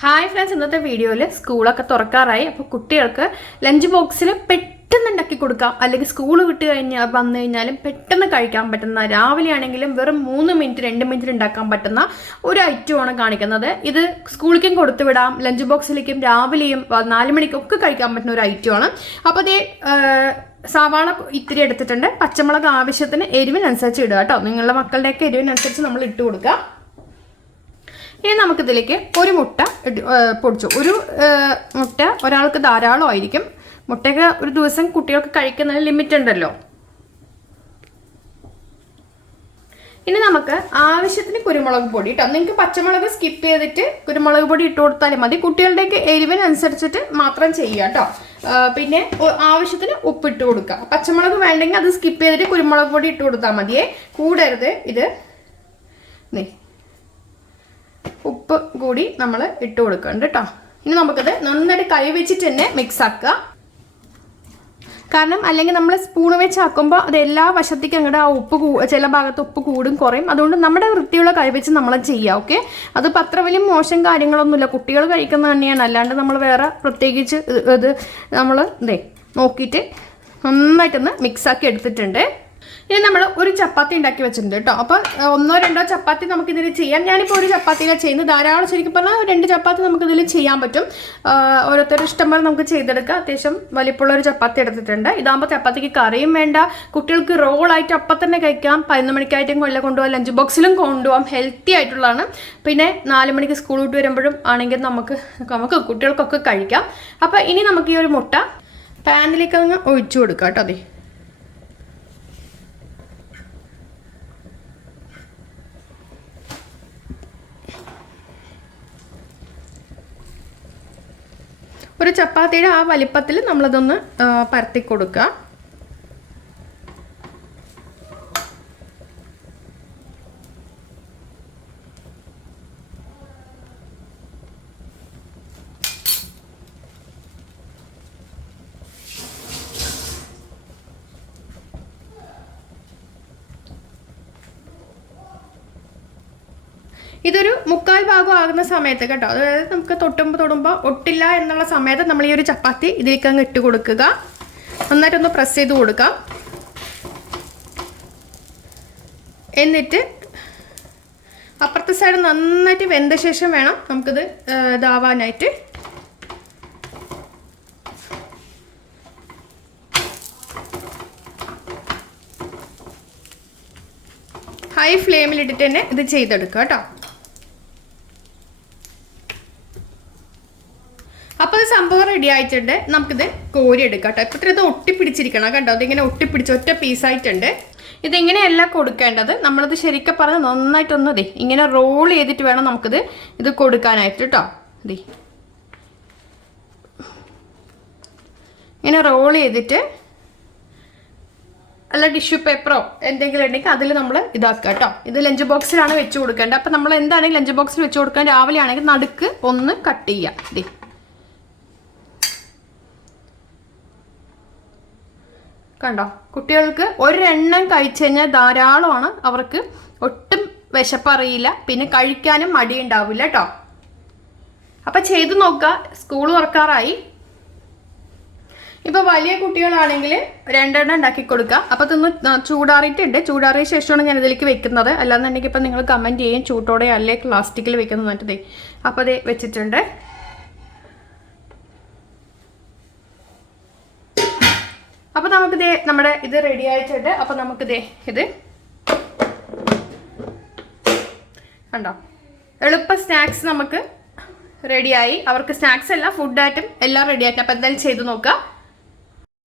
Hi friends ഇന്നത്തെ വീഡിയോയിൽ സ്കൂളൊക്കെ തുറക്കാറായി. അപ്പോൾ കുട്ടികൾക്ക് ലഞ്ച് ബോക്സിൽ പെട്ടെന്ന് ഉണ്ടാക്കി കൊടുക്കാം. അല്ലെങ്കിൽ സ്കൂൾ വിട്ട് കഴിഞ്ഞാൽ വന്നു കഴിഞ്ഞാലും പെട്ടെന്ന് കഴിക്കാൻ പറ്റുന്ന രാവിലെ ആണെങ്കിലും വെറും മൂന്ന് മിനിറ്റ് രണ്ട് മിനിറ്റിൽ ഉണ്ടാക്കാൻ പറ്റുന്ന ഒരു ഐറ്റമാണ് കാണിക്കുന്നത്. ഇത് സ്കൂളിലേക്കും കൊടുത്തു വിടാം. ലഞ്ച് ബോക്സിലേക്കും രാവിലെയും നാല് മണിക്കൊക്കെ കഴിക്കാൻ പറ്റുന്ന ഒരു ഐറ്റമാണ് അപ്പോൾ അതേ സവാള ഇത്തിരി എടുത്തിട്ടുണ്ട്. പച്ചമുളക് ആവശ്യത്തിന് എരിവിനനുസരിച്ച് ഇടുക കേട്ടോ. നിങ്ങളുടെ മക്കളുടെയൊക്കെ എരിവിനനുസരിച്ച് നമ്മൾ ഇട്ട് കൊടുക്കുക. ഇനി നമുക്കിതിലേക്ക് ഒരു മുട്ട പൊടിച്ചു. ഒരു മുട്ട ഒരാൾക്ക് ധാരാളമായിരിക്കും മുട്ടയൊക്കെ ഒരു ദിവസം കുട്ടികൾക്ക് കഴിക്കുന്നതിന് ലിമിറ്റ് ഉണ്ടല്ലോ. ഇനി നമുക്ക് ആവശ്യത്തിന് കുരുമുളക് പൊടി കേട്ടോ നിങ്ങൾക്ക് പച്ചമുളക് സ്കിപ്പ് ചെയ്തിട്ട് കുരുമുളക് പൊടി ഇട്ട് കൊടുത്താലും മതി. കുട്ടികളുടെയൊക്കെ എരിവിനനുസരിച്ചിട്ട് മാത്രം ചെയ്യുക കേട്ടോ. പിന്നെ ആവശ്യത്തിന് ഉപ്പിട്ട് കൊടുക്കുക. പച്ചമുളക് വേണ്ടെങ്കിൽ അത് സ്കിപ്പ് ചെയ്തിട്ട് കുരുമുളക് പൊടി ഇട്ട് കൊടുത്താൽ മതിയേ. കൂടരുത്. ഇത് ഉപ്പ് കൂടി നമ്മൾ ഇട്ട് കൊടുക്കുന്നുണ്ട് കേട്ടോ ഇനി നമുക്കത് നന്നായിട്ട് കൈ വെച്ചിട്ട് തന്നെ മിക്സ് ആക്കുക കാരണം അല്ലെങ്കിൽ നമ്മൾ സ്പൂൺ വെച്ച് ആക്കുമ്പോൾ അത് എല്ലാ വശത്തേക്കും അങ്ങോട്ട് ആ ഉപ്പ് ചില ഭാഗത്ത് ഉപ്പ് കൂടും കുറയും. അതുകൊണ്ട് നമ്മുടെ വൃത്തിയുള്ള കൈ വെച്ച് നമ്മൾ ചെയ്യുക ഓക്കെ അതിപ്പോൾ അത്ര വലിയ മോശം കാര്യങ്ങളൊന്നുമില്ല. കുട്ടികൾ കഴിക്കുന്നത് തന്നെയാണ്. അല്ലാണ്ട് നമ്മൾ വേറെ പ്രത്യേകിച്ച് ഇത് നമ്മൾ ഇതേ നോക്കിയിട്ട് നന്നായിട്ടൊന്ന് മിക്സാക്കി എടുത്തിട്ടുണ്ട്. ഇനി നമ്മൾ ഒരു ചപ്പാത്തി ഉണ്ടാക്കി വെച്ചിട്ടുണ്ട് കേട്ടോ. അപ്പോൾ ഒന്നോ രണ്ടോ ചപ്പാത്തി നമുക്ക് ഇതിൽ ചെയ്യാം. ഞാനിപ്പോൾ ഒരു ചപ്പാത്തിയിലാണ് ചെയ്യുന്നത്. ധാരാളം ശരിക്കും പറഞ്ഞാൽ രണ്ട് ചപ്പാത്തി നമുക്ക് ഇതിൽ ചെയ്യാൻ പറ്റും. ഓരോരുത്തരും ഇഷ്ടം പോലെ നമുക്ക് ചെയ്തെടുക്കാം. അത്യാവശ്യം വലിപ്പമുള്ള ഒരു ചപ്പാത്തി എടുത്തിട്ടുണ്ട്. ഇതാകുമ്പോൾ ചപ്പാത്തിക്ക് കറിയും വേണ്ട. കുട്ടികൾക്ക് റോളായിട്ട് അപ്പം തന്നെ കഴിക്കാം. പതിനൊന്ന് മണിക്കായിട്ടും കൊല്ല കൊണ്ടുപോകാം. ലഞ്ച് ബോക്സിലും കൊണ്ടുപോകാം. ഹെൽത്തി ആയിട്ടുള്ളതാണ്. പിന്നെ നാല് മണിക്ക് സ്കൂൾ വിട്ട് വരുമ്പോഴും ആണെങ്കിൽ നമുക്ക് നമുക്ക് കുട്ടികൾക്കൊക്കെ കഴിക്കാം. അപ്പോൾ ഇനി നമുക്ക് ഈ ഒരു മുട്ട പാനിലേക്ക് അങ്ങ് ഒഴിച്ചു കൊടുക്കാം കേട്ടോ. അതെ ഒരു ചപ്പാത്തിയുടെ ആ വലിപ്പത്തിൽ നമ്മളതൊന്ന് പരത്തി കൊടുക്കുക. ഇതൊരു മുക്കാൽ ഭാഗം ആകുന്ന സമയത്ത് കേട്ടോ. അതായത് നമുക്ക് തൊട്ടുമ്പോൾ തൊടുമ്പോൾ ഒട്ടില്ല എന്നുള്ള സമയത്ത് നമ്മൾ ഈ ഒരു ചപ്പാത്തി ഇതിലേക്ക് അങ്ങ് ഇട്ട് കൊടുക്കുക. നന്നായിട്ടൊന്ന് പ്രസ് ചെയ്ത് കൊടുക്കാം എന്നിട്ട് അപ്പുറത്തെ സൈഡ് നന്നായിട്ട് വെന്ത ശേഷം വേണം നമുക്കിത് ഇതാവാനായിട്ട്. ഹൈ ഫ്ലെയിമിലിട്ടിട്ട് തന്നെ ഇത് ചെയ്തെടുക്കുക കേട്ടോ. അപ്പോൾ അത് സംഭവം റെഡി ആയിട്ടുണ്ട്. നമുക്കിത് കോരി എടുക്കാം കേട്ടോ. ഇപ്പം ഇത് ഒട്ടിപ്പിടിച്ചിരിക്കണം കേട്ടോ അതിങ്ങനെ ഒട്ടിപ്പിടിച്ച് ഒറ്റ പീസ് പീസായിട്ടുണ്ട് ഇതിങ്ങനെയല്ല കൊടുക്കേണ്ടത്? നമ്മളത് ശരിക്കും പറഞ്ഞ് നന്നായിട്ടൊന്ന് ദേ ഇങ്ങനെ റോൾ ചെയ്തിട്ട് വേണം നമുക്കിത് ഇത് കൊടുക്കാനായിട്ട് കേട്ടോ. ദേ. ഇങ്ങനെ റോൾ ചെയ്തിട്ട് അല്ല ടിഷ്യൂ പേപ്പറോ എന്തെങ്കിലും ഉണ്ടെങ്കിൽ അതിൽ നമ്മൾ ഇതാക്കുക കേട്ടോ. ഇത് ലഞ്ച് ബോക്സിലാണ് വെച്ച് കൊടുക്കേണ്ടത്. അപ്പം നമ്മൾ എന്താണെങ്കിൽ ലഞ്ച് ബോക്സിൽ വെച്ച് കൊടുക്കാൻ രാവിലെ ആണെങ്കിൽ നടുക്ക് ഒന്ന് കട്ട് ചെയ്യാം കണ്ടോ? കുട്ടികൾക്ക് ഒരെണ്ണം കഴിച്ചു കഴിഞ്ഞാൽ ധാരാളമാണ്. അവർക്ക് ഒട്ടും വിശപ്പറിയില്ല പിന്നെ കഴിക്കാനും മടിയുണ്ടാവില്ല കേട്ടോ. അപ്പം ചെയ്തു നോക്കുക. സ്കൂൾ തുറക്കാറായി. ഇപ്പൊ വലിയ കുട്ടികളാണെങ്കിൽ രണ്ടെണ്ണം ഉണ്ടാക്കി കൊടുക്കുക. അപ്പൊ തിന്ന് ചൂടാറിയിട്ടുണ്ട്. ചൂടാറിയ ശേഷമാണ് ഞാൻ ഇതിലേക്ക് വെക്കുന്നത്. അല്ലാന്നുണ്ടെങ്കിൽ ഇപ്പൊ നിങ്ങൾ കമന്റ് ചെയ്യും. ചൂട്ടോടെ അല്ലേ പ്ലാസ്റ്റിക്കിൽ വെക്കുന്നത് മറ്റേ ദേ അപ്പൊ അത് വെച്ചിട്ടുണ്ട്. അപ്പൊ നമുക്ക് ദേ നമ്മുടെ ഇത് റെഡി ആയിട്ടുണ്ട്. നമുക്ക് ദേ ഇത് കണ്ടോ? എളുപ്പ സ്നാക്സ് നമുക്ക് റെഡിയായി അവർക്ക് സ്നാക്സ് എല്ലാം ഫുഡായിട്ടും എല്ലാം റെഡിയാക്കി അപ്പൊ എന്തായാലും ചെയ്ത് നോക്കാം